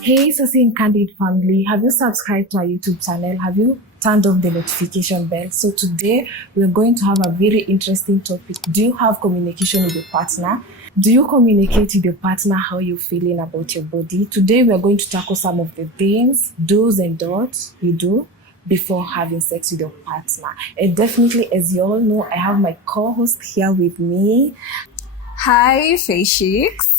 Hey, Sassy Candid family, have you subscribed to our YouTube channel? Have you turned off the notification bell? So today we're going to have a very interesting topic. Do you have communication with your partner? Do you communicate with your partner how you're feeling about your body? Today we're going to tackle some of the things, do's and don'ts you do before having sex with your partner. And definitely, as you all know, I have my co-host here with me. Hi, Fashiks.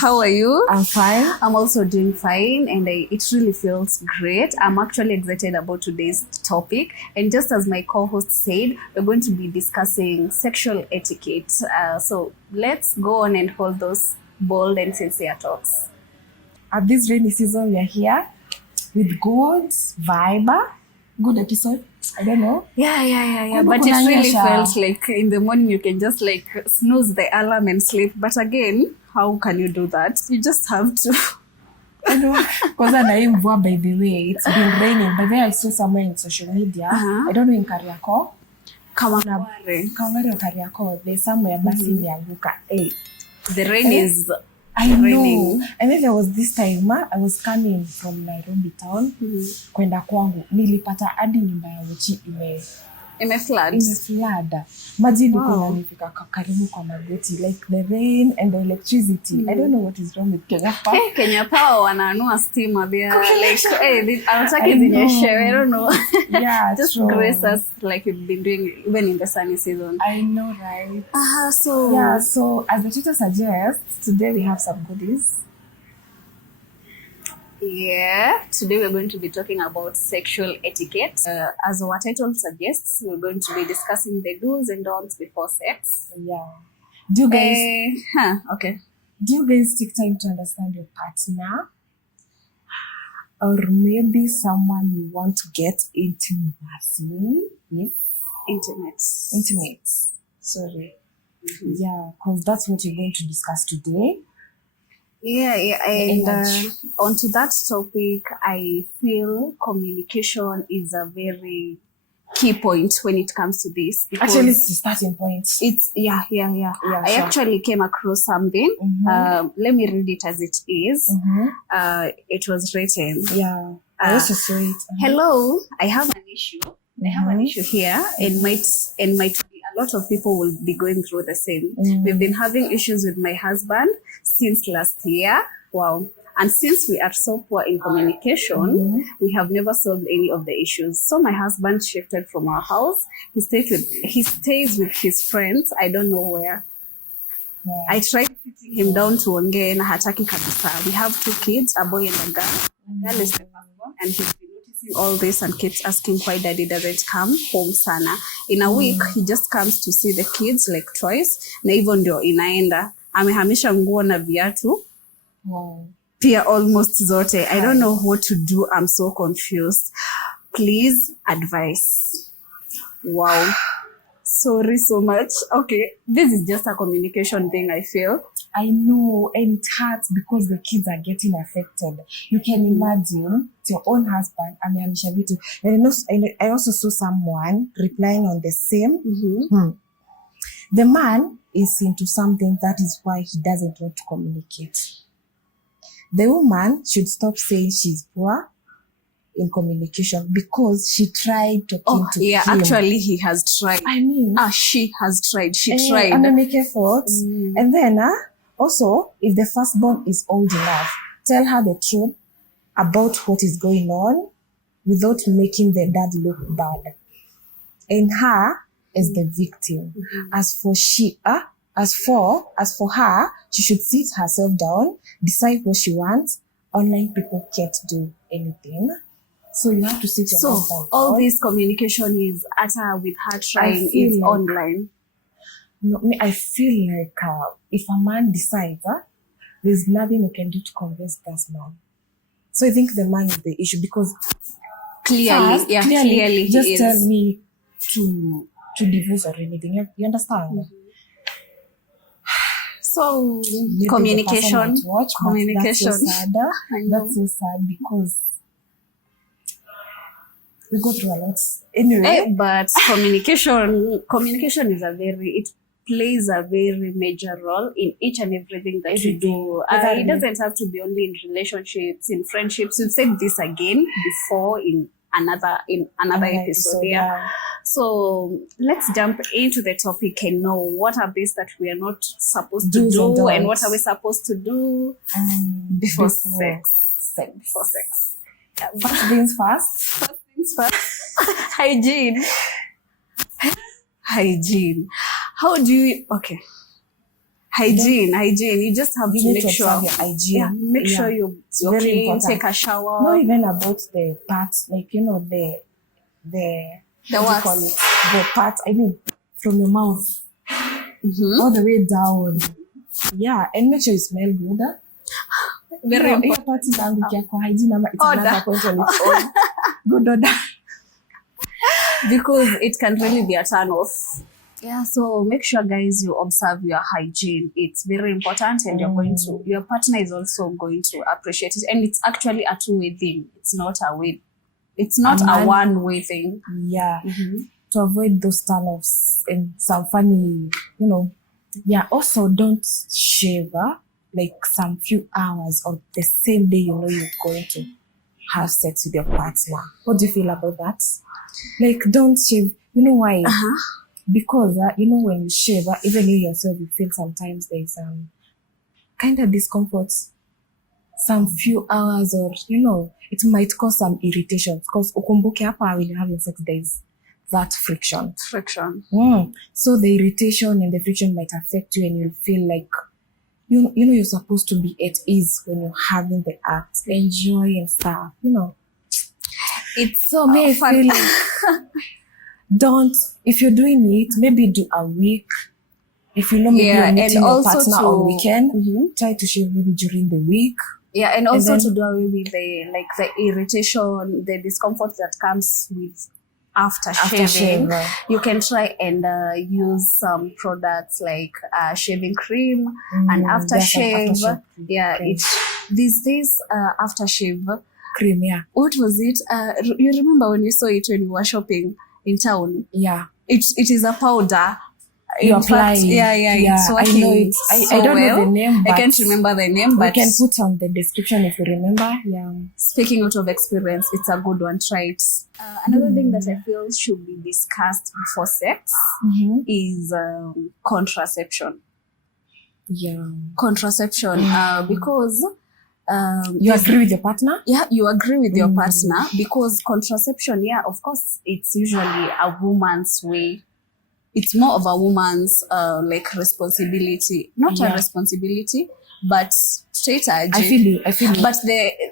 How are you? I'm fine. I'm also doing fine, and it really feels great. I'm actually excited about today's topic. And just as my co-host said, we're going to be discussing sexual etiquette. So let's go on and hold those bold and sincere talks. At this rainy season, we are here with good vibe, good episode. I don't know. Yeah. But it really felt like in the morning you can just like snooze the alarm and sleep. But again, how can you do that? You just have to. I know. Because mvua, by the way, it's been raining. By the way, I saw somewhere in social media. I don't know in Kariako. Kawangware Kariako. There's somewhere basi imeanguka. Hey. The rain is I raining. Know. And then there was this time, I was coming from Nairobi town. Kwenda kwangu. Nilipata hadi nyumba ya Wuchi imeflood. Maji ilikuwa inafika karibu kwa magoti, like the rain and the electricity. I don't know what is wrong with Kenya Power. Hey, Kenya Power wananua steam. They are like, hey, anataka zinyeshe. I don't know. Yeah, just true. Grace us like we've been doing even in the sunny season. I know, right? So as the title suggests, today we have some goodies. Yeah, today we're going to be talking about sexual etiquette. As our title suggests, we're going to be discussing the do's and don'ts before sex. Yeah. Do you guys okay. Do you guys take time to understand your partner? Or maybe someone you want to get intimacy with? Intimate. Sorry. Yeah, because that's what we're going to discuss today. Yeah, and onto that topic, I feel communication is a very key point when it comes to this. Actually, it's the starting point. It's I actually came across something. Let me read it as it is. It was written. Yeah, I also saw it. Hello, I have an issue. I have an issue here, and might a lot of people will be going through the same. We've been having issues with my husband since last year. Wow. And since we are so poor in communication, we have never solved any of the issues. So my husband shifted from our house. He stays with his friends. I don't know where. Yeah. I tried sitting him down to ongea na hataki kabisa. We have 2 kids, a boy and a girl. A girl is the firstborn, and he's been noticing all this and keeps asking why daddy doesn't come home sana. In a week, he just comes to see the kids like twice. Na hivyo ndio inaenda. Amehamisha nguo na viatu. Wow. Pia almost zote. I don't know what to do. I'm so confused. Please advise. Wow. Sorry so much. Okay. This is just a communication thing, I feel. I know, and it hurts because the kids are getting affected. You can imagine it's your own husband. Amehamisha vitu. And I also saw someone replying on the same. The man is into something, that is why he doesn't want to communicate. The woman should stop saying she's poor in communication because she tried talking to him. Yeah, actually he has tried. I mean, she has tried. She tried. I make efforts. And then also, if the firstborn is old enough, tell her the truth about what is going on without making the dad look bad. And her as the victim. As for her, she should sit herself down, decide what she wants. Online people can't do anything. So you have to sit your husband down. So all this communication is utter with her trying is like, online. No, I feel like if a man decides, there's nothing you can do to convince that man. So I think the man is the issue because Clearly, first, clearly just he tell is. me to divorce or anything. You understand? So Maybe communication, the person might watch, but communication. That's so sad. I know. That's so sad because we go through a lot. Anyway, But communication is it plays a very major role in each and everything that you do. It doesn't have to be only in relationships, in friendships. We've said this again before in another episode. Yeah. So let's jump into the topic and know what are these that we are not supposed to do and what are we supposed to do before sex. Before sex. First things first. Hygiene. How do you hygiene. You just have to make sure your hygiene. Yeah, make sure you're clean, important. Take a shower. Not even about the parts, like the what do you call it? The parts, I mean, from your mouth all the way down. Yeah, and make sure you smell good. Very important. Hygiene, it's another point on its own. Good order. Because it can really be a turn off. Yeah, so make sure, guys, you observe your hygiene. It's very important, and your partner is also going to appreciate it. And it's actually a two-way thing. It's not a one-way thing. Yeah. To avoid those turn-offs and some funny, Yeah, also don't shave like some few hours or the same day you're going to have sex with your partner. What do you feel about that? Like, don't shave. You know why? Because, when you shave, even you yourself, you feel sometimes there's kind of discomfort. Some few hours or, it might cause some irritation. Because ukumbuke hapa when you're having sex, there's that friction. So the irritation and the friction might affect you and you'll feel like, you're supposed to be at ease when you're having the act, enjoy and stuff, It's so feel like if you're doing it, maybe do a week. If you know maybe you're meeting your partner on weekend, try to shave maybe during the week. Yeah, and also to do away with the irritation, the discomfort that comes with after shaving. You can try and use some products like shaving cream and aftershave. This aftershave cream, yeah. What was it? You remember when you saw it when you were shopping in town? Yeah. It is a powder. You apply. Yeah. So I know it. I don't know the name, but I can't remember the name, but we can put on the description if you remember. Yeah. Speaking out of experience, it's a good one. Try it. Another thing that I feel should be discussed before sex is contraception. Yeah. Contraception, because you agree with your partner? Yeah, you agree with your partner because contraception, of course, it's usually a woman's way. It's more of a woman's responsibility, not a responsibility, but straight edge. I feel you. But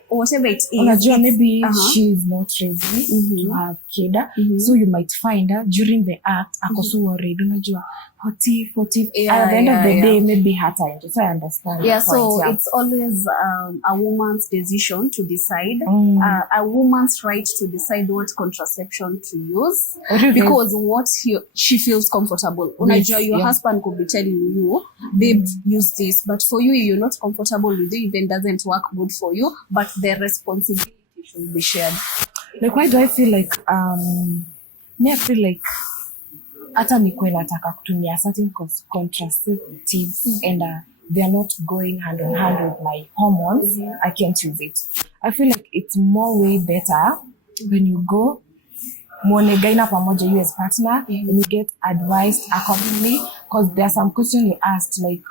whatever it is, maybe she's not ready to have kid, so you might find her during the act. Ako so worried, unajua. What if at the end of the day, maybe her time. So I understand. Yeah, so it's always a woman's decision to decide, a woman's right to decide what contraception to use, because what she feels comfortable. Unajua, your husband could be telling you, babe, use this, but for you, you're not comfortable with it, even doesn't work good for you, but the responsibility should be shared. Like, why do I feel like, I feel like, hata nikuwe nataka kutumia certain contraceptives and they are not going hand in hand with my hormones, I can't use it. I feel like it's way better when you go muone gaina pamoja, you as partner, and you get advised accordingly, because there are some questions you asked, like,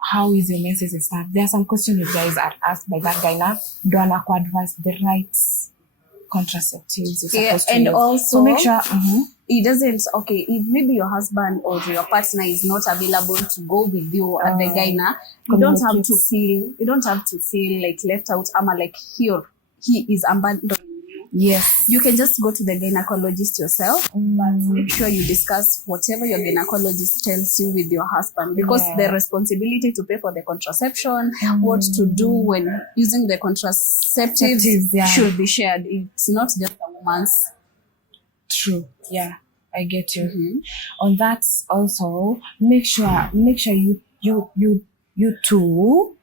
how is your menses and stuff. There are some questions you guys are asked by that gaina, do anaku advise the right contraceptives you're supposed to use. Also, so make sure it doesn't, if maybe your husband or your partner is not available to go with you at the gyna, you don't have to feel like left out, like he is abandoning you. Yes. You can just go to the gynecologist yourself, but make sure you discuss whatever your gynecologist tells you with your husband, because the responsibility to pay for the contraception, what to do when using the contraceptives should be shared. It's not just a woman's. True. Yeah, I get you. On that also, make sure you two,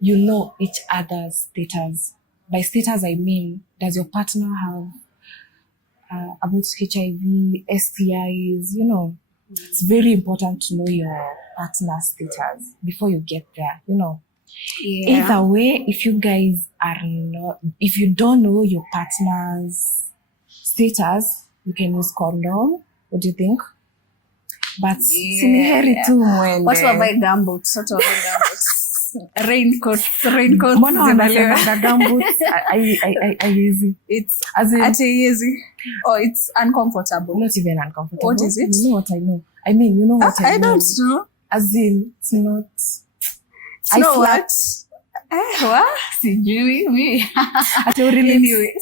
you know each other's status. By status, I mean, does your partner have about HIV, STIs? You know, it's very important to know your partner's status before you get there. You know, either way, if you guys are not, if you don't know your partner's status, you can use condom. What do you think? But siniheri tu mwende. What about gumboots? Sort of gumboots. Raincoats. Mbona wanasema gumboots easy? It's easy. Oh, it's uncomfortable. Not even uncomfortable. What is it? You know what I know. I mean, you know what I know. I don't know. As in, it's not. It's not what? What? Sijui me. Anyway,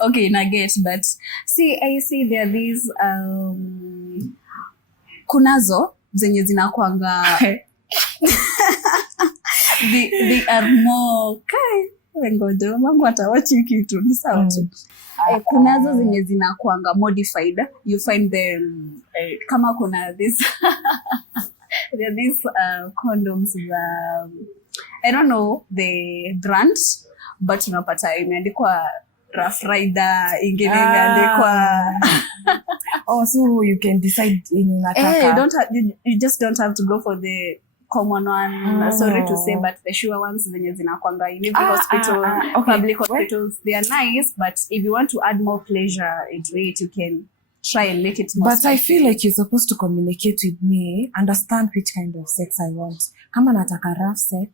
okay, nugget, but see, I see there are these kunazo zenye zinakuanga they are more ngoja mambo atawachi kitu ni sawa tu. Kunazo zenye zinakuanga modified. You find them kama kuna this there are these condoms I don't know the brand, but unapata imeandikwa Rough Rider, ingine imeandikwa so you can decide in unataka. You just don't have to go for the common one. Sorry to say, but the sure ones zenye zinakwanga in every hospital, public hospitals, they are nice, but if you want to add more pleasure into it, you can try and make it more But spicy. I feel like you're supposed to communicate with me, understand which kind of sex I want. Kama nataka rough sex,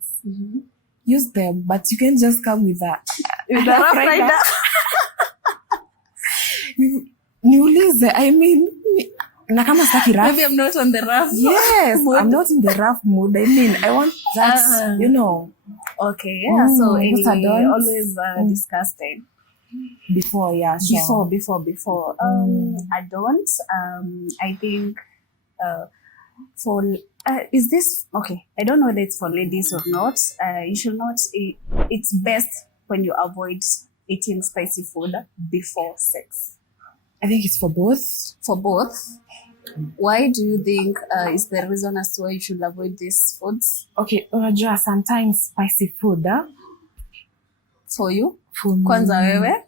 use them, but you can just come with that. With the Rough Rider. Niulize, I mean, na kama sitaki rough. Maybe I'm not on the rough. Yes, mood. I'm not in the rough mood. I mean, I want that, you know. Okay, yeah. So anyway, always disgusting. Before, yeah, sure. Before. I don't. I think for is this okay? I don't know whether it's for ladies or not. You should not. It's best when you avoid eating spicy food before sex. I think it's for both. For both. Why do you think is the reason as to why you should avoid these foods? Okay, unajua sometimes spicy food. For you? For me. Kwanza wewe?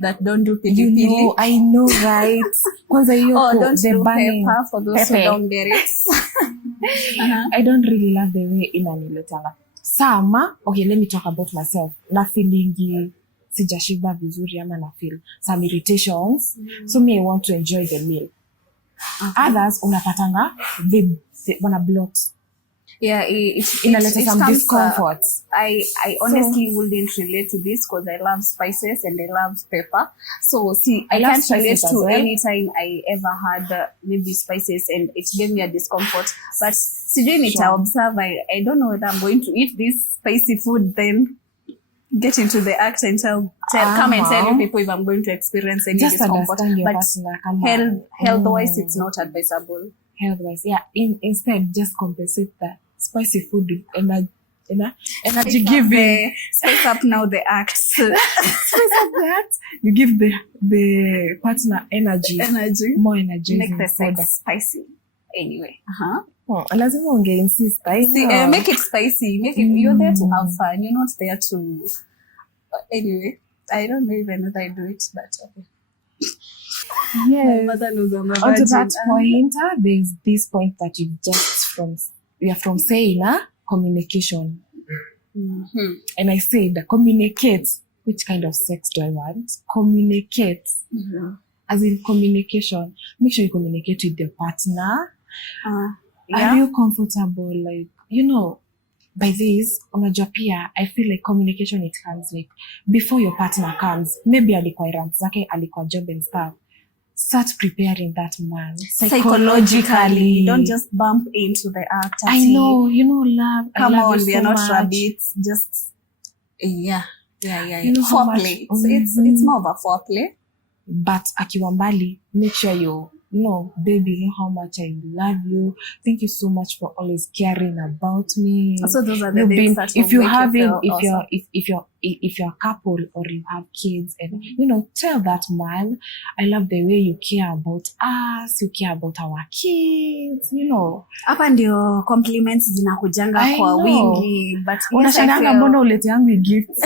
That don't do pili-pili. You know, I know, right? Kwanza hiyo don't the do burning pepper for those who don't get it. I don't really love the way inaniletanga. Sama, okay, let me talk about myself. Na feelingi sijashiba vizuri ama na feel some irritations. So me, I want to enjoy the meal. Others, unapatanga, they wanna bloat. Yeah, it some discomfort. I honestly wouldn't relate to this because I love spices and I love pepper. So see, I can't relate to any time I ever had maybe spices and it gave me a discomfort. But sijui nita observe, I don't know whether I'm going to eat this spicy food then get into the act and come and tell you people if I'm going to experience any just discomfort. But health-wise, it's not advisable. Health-wise, yeah. Instead, just compensate that spicy food with energy giving. Spice up now the act. Spice up the act. You give the partner energy. More energy. Make the sex spicy. Anyway. Lazima unge insist. Make it spicy. Make it. You're there to have fun. You're not there to. Anyway, I don't know even if I do it, but okay. Yes. My mother knows I'm a virgin. Onto that point, there's this point that we are from saying, communication. And I said, communicate. Which kind of sex do I want? Communicate. As in communication. Make sure you communicate with your partner. Are you comfortable? Like, you know, by this, unajua pia, I feel like communication, it comes like, before your partner comes, maybe alikuwa errands zake, alikuwa job and stuff. Start preparing that man. Psychologically. Don't just bump into the act. I know, you know, love. Come I love on, you we so are not much. rabbits. Just, yeah. Yeah. You know how much- Foreplay. It's more of a foreplay. But akiwa mbali, make sure baby, you know how much I love you. Thank you so much for always caring about me. So those are the things that if will you're make having, you feel if awesome. if you're a couple or you have kids, and tell that man, I love the way you care about us, you care about our kids. Hapa ndio compliments zinakujanga I kwa know. wingi, but yes, I Unashanganga feel mbona ulete yangu gifts.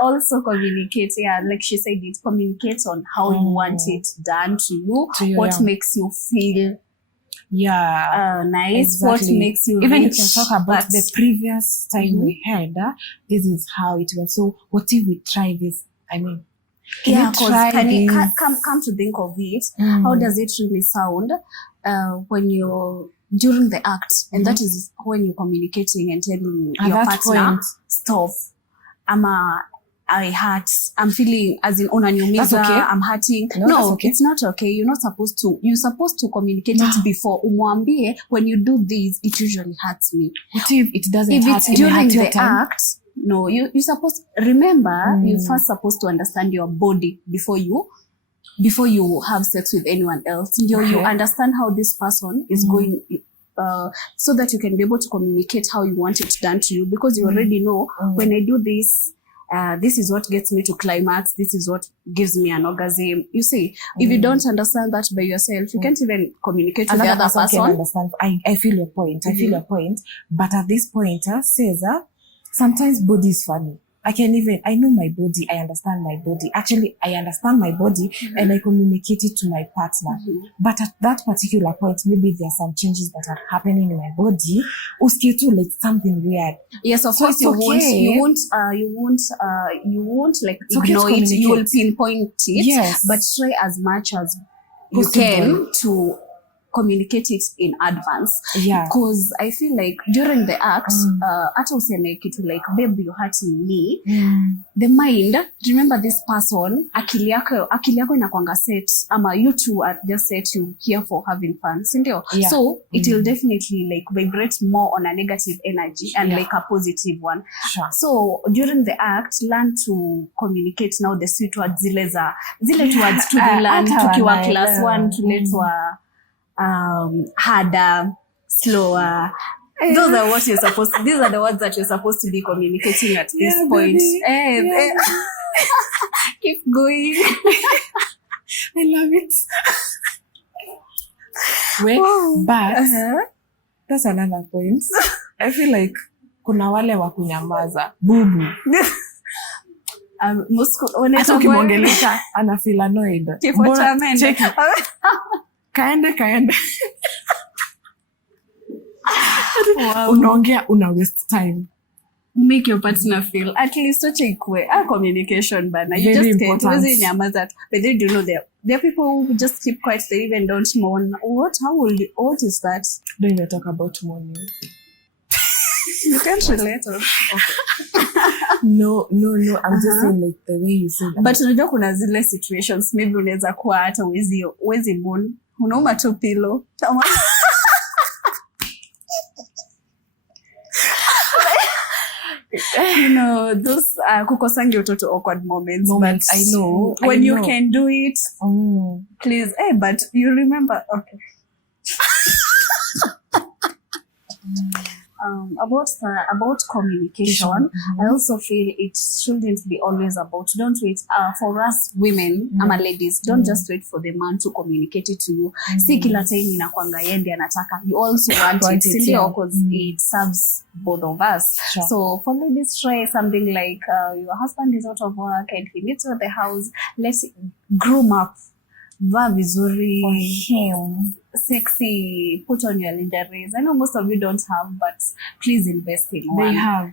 also communicate, like she said, it communicate on how you want it done to you, what makes you feel nice, exactly. what makes you even rich. you can talk about the previous time we had, this is how it went. So what if we try this? I mean, come to think of it, how does it really sound when you're during the act, and that is when you're communicating and telling your partner stop, I hurt, I'm feeling as in unaniumiza, okay. I'm hurting. No, okay. It's not okay. You're supposed to communicate it before. Umwambie, when you do this, it usually hurts me. What if it doesn't if hurt? It's during the act, no, you supposed, remember, you're first supposed to understand your body before you have sex with anyone else. You understand how this person is going, so that you can be able to communicate how you want it done to you, because you already know when I do this, this is what gets me to climax, this is what gives me an orgasm. You see, if you don't understand that by yourself, you can't even communicate to the other person. Can understand. I feel your point. I feel your point. But at this point, says sometimes body is funny. I know my body, I understand my body. Actually, I understand my body and I communicate it to my partner. But at that particular point, maybe there are some changes that are happening in my body. Usikie tu like something weird. Yes, of course, you won't like ignore it. You will pinpoint it. Yes. But try as much as you can to communicate it in advance. Yeah. Because I feel like during the act, hata useme kitu like, babe, you're hurting me. The mind, remember this person, akili yako inakwanga set, ama you two are just set you here for having fun. Sindio? Yeah. So it will definitely like vibrate more on a negative energy and like a positive one. Sure. So during the act, learn to communicate now the sweet words, zile words to learn tukiwa class 1 tuletwa harder, slower. Those are what these are the words that you're supposed to be communicating at this point. Keep going. I love it. But that's another point. I feel like kuna wale wa kunyamaza. Bubu. Hata ukimwongelesha ana feel annoyed. Kaende. Wow. Unaongea, una waste time. Make your partner feel at least such a communication, but you just can't. But they do know there are people who just keep quiet. They even don't mourn. What is that? Don't even talk about mourning. You can't relate. Okay. No. I'm just saying like the way you say that. But unajua kuna zile situations maybe unaweza kuwa hata uwezi mourn. Unauma tu pillow. Those kukosangi utoto awkward moments. But I know. When you can do it, please. But you remember, okay. About communication, I also feel it shouldn't be always about, don't wait for us women, ladies, don't just wait for the man to communicate it to you. Si kila time inakwanga yende anataka, you also want it, because it serves both of us. Sure. So for ladies, try something like your husband is out of work and he meets you at the house. Let's groom up. Vaa vizuri for him, sexy, put on your lingeries. I know most of you don't have, but please invest in one. They have.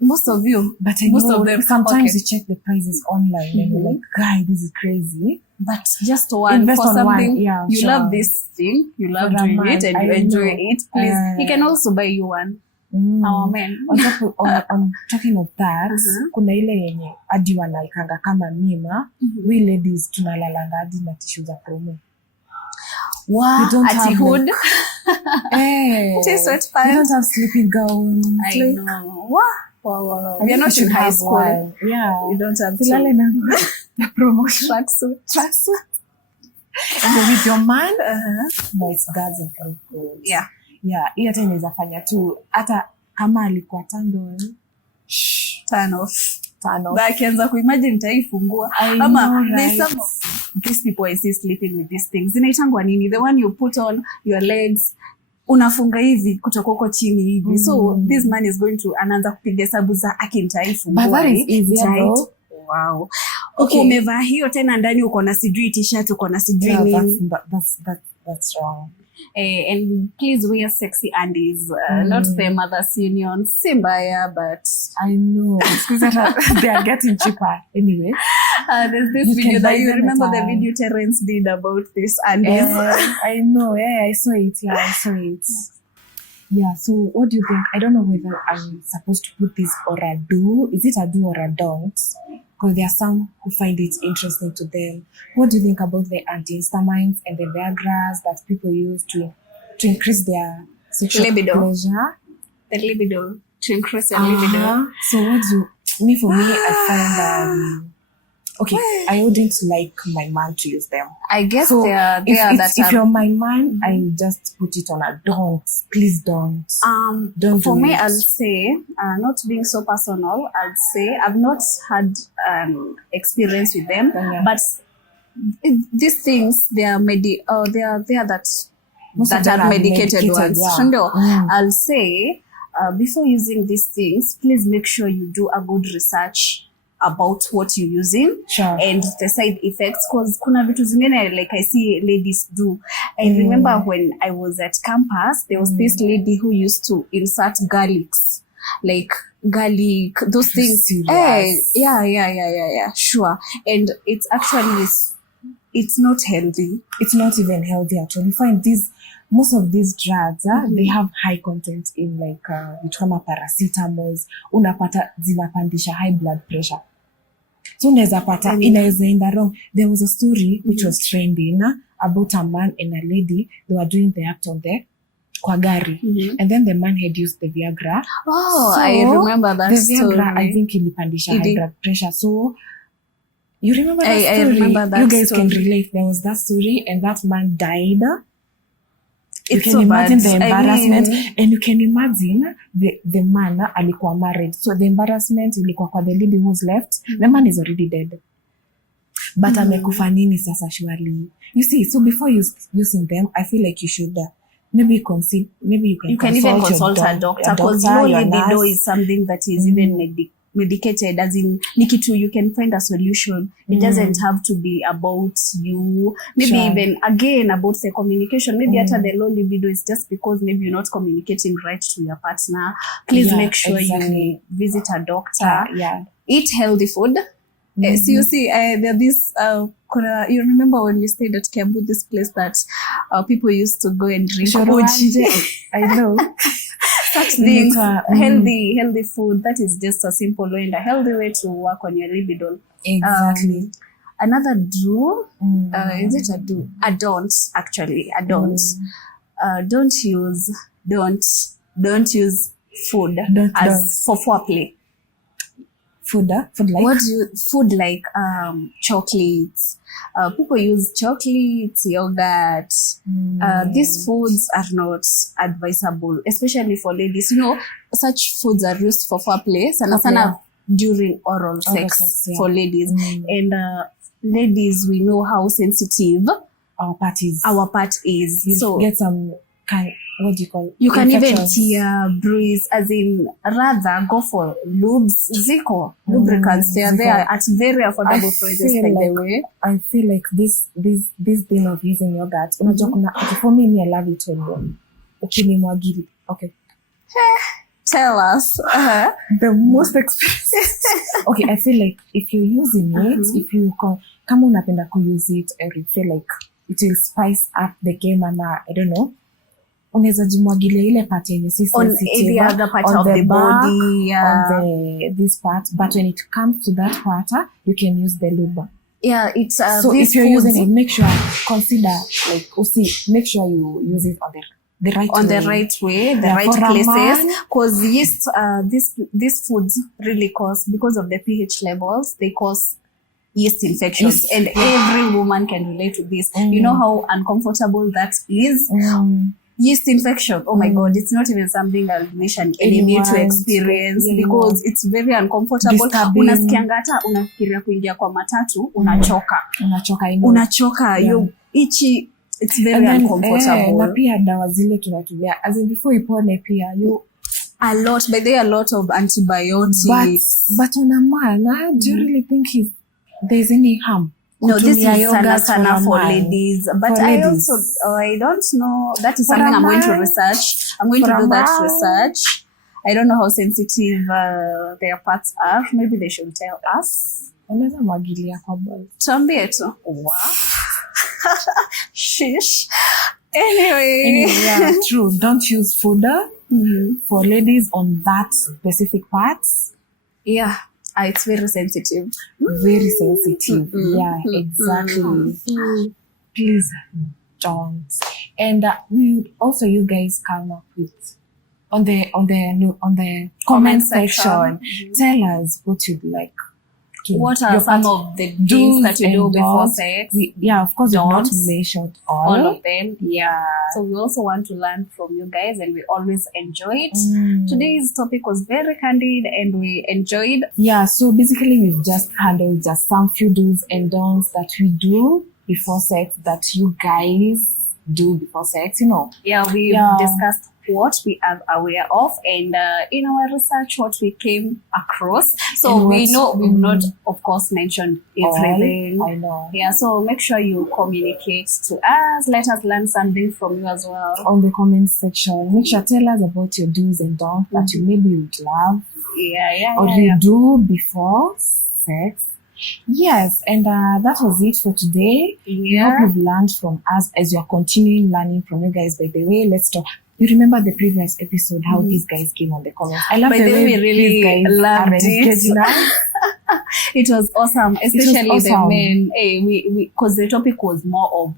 Most of you. But most of them, sometimes you check the prices online and you're like, guy, this is crazy. But just one. Invest for on something, one. Yeah, you love this thing, you love doing it, and you enjoy it. Please, he can also buy you one. Man. On talking of that, kuna ile yenye hadi wanaikanga kama mima, we ladies tunalalanga hadi na tissue za promo. Wow, you don't have hood. You don't have sleeping gowns. I know. What? Wow. I We are think not you in should high have school. one. Yeah. You don't have Silale to. na the promotion. Tracksuit. So with your man, no, it doesn't look good. Yeah. Yeah, hiyo hata inaweza fanya tu hata kama alikuwa turned on. Turn off. Turn off. But akianza kuimagine nitaifungua. I Ama know, there's right? some of these people I see sleeping with these things. Zinaitangwa nini? The one you put on your legs. Unafunga hivi kutoka huko chini hivi. So this man is going to anaanza kupiga hesabu za nitaifungua. But that is easier though. Wow. Okay. Umevaa hiyo tena ndani uko na sijui t-shirt uko na sijui nini. That's wrong. And please wear sexy undies. Not the Mothers Union. Simbaya, but I know. They are getting cheaper anyway. There's this video that you remember the video Terence did about this undies. I know. Yeah, I saw it. Yeah, I saw it. Yeah, so what do you think? I don't know whether I'm supposed to put this or a do. Is it a do or a don't? Because there are some who find it interesting to them. What do you think about the antihistamines and the Viagras that people use to increase their sexual libido. pleasure? The libido, to increase your libido. So what do for me, I find okay, I wouldn't like my man to use them. I guess so if you're my man, I just put it on a don't. Please don't. Don't for do me, it. I'll say, not being so personal, I'll say I've not had experience with them, but these things they are they are that are medicated ones. Yeah. I'll say before using these things, please make sure you do a good research about what you're using and the side effects, because kuna vitu zingine like I see ladies do. I remember when I was at campus, there was this lady who used to insert garlics, like garlic, those things. Hey, yeah, sure. And it's actually it's not healthy. It's not even healthy actually. You find most of these drugs, they have high content in like vitu kama paracetamols, unapata zinapandisha high blood pressure. So unaweza pata inaweza enda wrong. There was a story which was trending about a man and a lady. They were doing the act on the kwa gari. And then the man had used the Viagra. Oh, so I remember that the Viagra, story. I think ilipandisha high blood pressure. So you remember that story? I remember that. You guys story. can relate. There was that story and that man died. It's you can so imagine bad. the embarrassment, I mean, and you can imagine the man alikuwa married, so the embarrassment ilikuwa kwa the lady who's left. The man is already dead, but amekufa nini sasa surely. You see, so before using them, I feel like you should maybe you can even consult a doctor, because low libido is something that is even medicated, as in nikitu you can find a solution. It doesn't have to be about you, maybe even again about the communication. Maybe after the low libido is just because maybe you're not communicating right to your partner. Please make sure you visit a doctor. Eat healthy food. So you see, there this you remember when we stayed at Kiambu, this place that people used to go and drink uji. I know. Such things, healthy food. That is just a simple way and a healthy way to work on your libido. Exactly. Another do, is it a do? A don't, actually. A don't. Don't use food for foreplay. Food like? Food like chocolates. People use chocolates, yogurt. These foods are not advisable, especially for ladies. You know, such foods are used for foreplay, sana during oral sex for ladies. And ladies, we know how sensitive our part is. You get some kind. What do you call it? You can even tear, bruise, as in rather go for lubes, lubricants. They are there at very affordable prices. I feel like this thing of using yogurt. For me, I love it when you okay. Tell us. The most expensive. Okay, I feel like if you're using it, if you come unapenda use it, or you feel like it will spice up the game, and I don't know. Unaweza jimwagilia ile part yenye si sensitive on the other part of the body, on this part, but when it comes to that part, you can use the lube. Yeah, it's so if you're using it, make sure consider make sure you use it on the the right on way. the right way, the right for a places. man, Because yeast, these foods really cause, because of the pH levels, they cause yeast infections. Yes. And every woman can relate to this. You know how uncomfortable that is? Yeast infection, oh my God, it's not even something I'll wish an enemy to experience, because it's very uncomfortable. Unasikianga hata unafikiria kuingia kwa matatu, unachoka, you itchy, it's very uncomfortable. Na pia dawa zile tunatumia, as in before ipone pia, a lot, but there are a lot of antibiotics. But on a man, do you really think there's any harm? No, this is sana for ladies. But I don't know. That is something I'm going to research. I'm going to do that research. I don't know how sensitive their parts are. Maybe they should tell us. Tuambie tu. Wow. Shish. Anyway. Yeah, true. Don't use fodder for ladies on that specific parts. Yeah. It's very sensitive. Very sensitive. Yeah, exactly. Please don't. And we would also, you guys come up with on the comment section. Tell us what you'd like. What are some of the things that you do before sex? Yeah, of course, we've not mentioned all of them. Yeah. So we also want to learn from you guys, and we always enjoy it. Today's topic was very candid, and we enjoyed. Yeah. So basically, we've just handled just some few do's and don'ts that we do before sex, that you guys do before sex. Yeah, we discussed what we are aware of, and in our research what we came across. So we know we've not, of course, mentioned everything. I know. Yeah, so make sure you communicate to us. Let us learn something from you as well. On the comment section, make sure tell us about your do's and don'ts that you maybe would love. Or you do before sex. Yes, and that was it for today. We hope you've learned from us as you're continuing learning from you guys. By the way, let's talk. You remember the previous episode, how these guys came on the comments. I love the way we really loved it. It was awesome, especially the men. Because the topic was more of,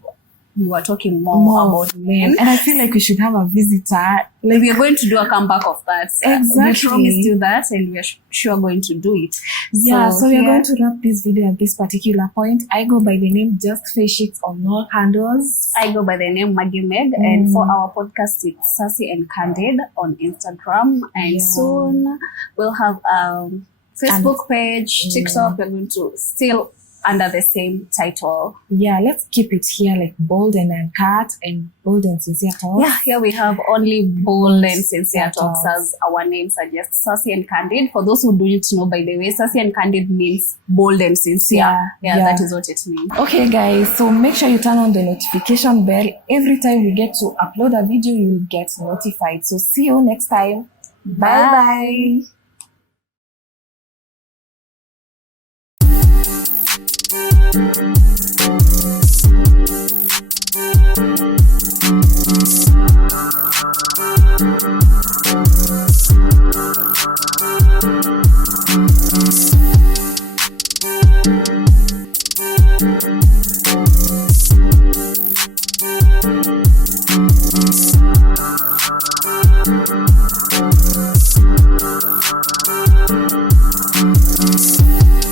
we were talking more about men. And I feel like we should have a visitor. Like, we are going to do a comeback of that. Exactly. We promised you that, and we are sure going to do it. Yeah, so we are going to wrap this video at this particular point. I go by the name Justfayshiks on all handles. I go by the name Maggie Meg, and for our podcast, it's Sassy and Candid on Instagram. And soon we'll have a Facebook page, TikTok. We're going to still under the same title. Yeah, let's keep it here, like Bold and Uncut and Bold and Sincere Talks. Yeah, here we have only Bold and Sincere Talks, as our name suggests. Sassy and Candid. For those who don't know, by the way, Sassy and Candid means bold and sincere. Yeah, that is what it means. Okay, guys, so make sure you turn on the notification bell. Every time we get to upload a video, you will get notified. So see you next time. Bye. Bye.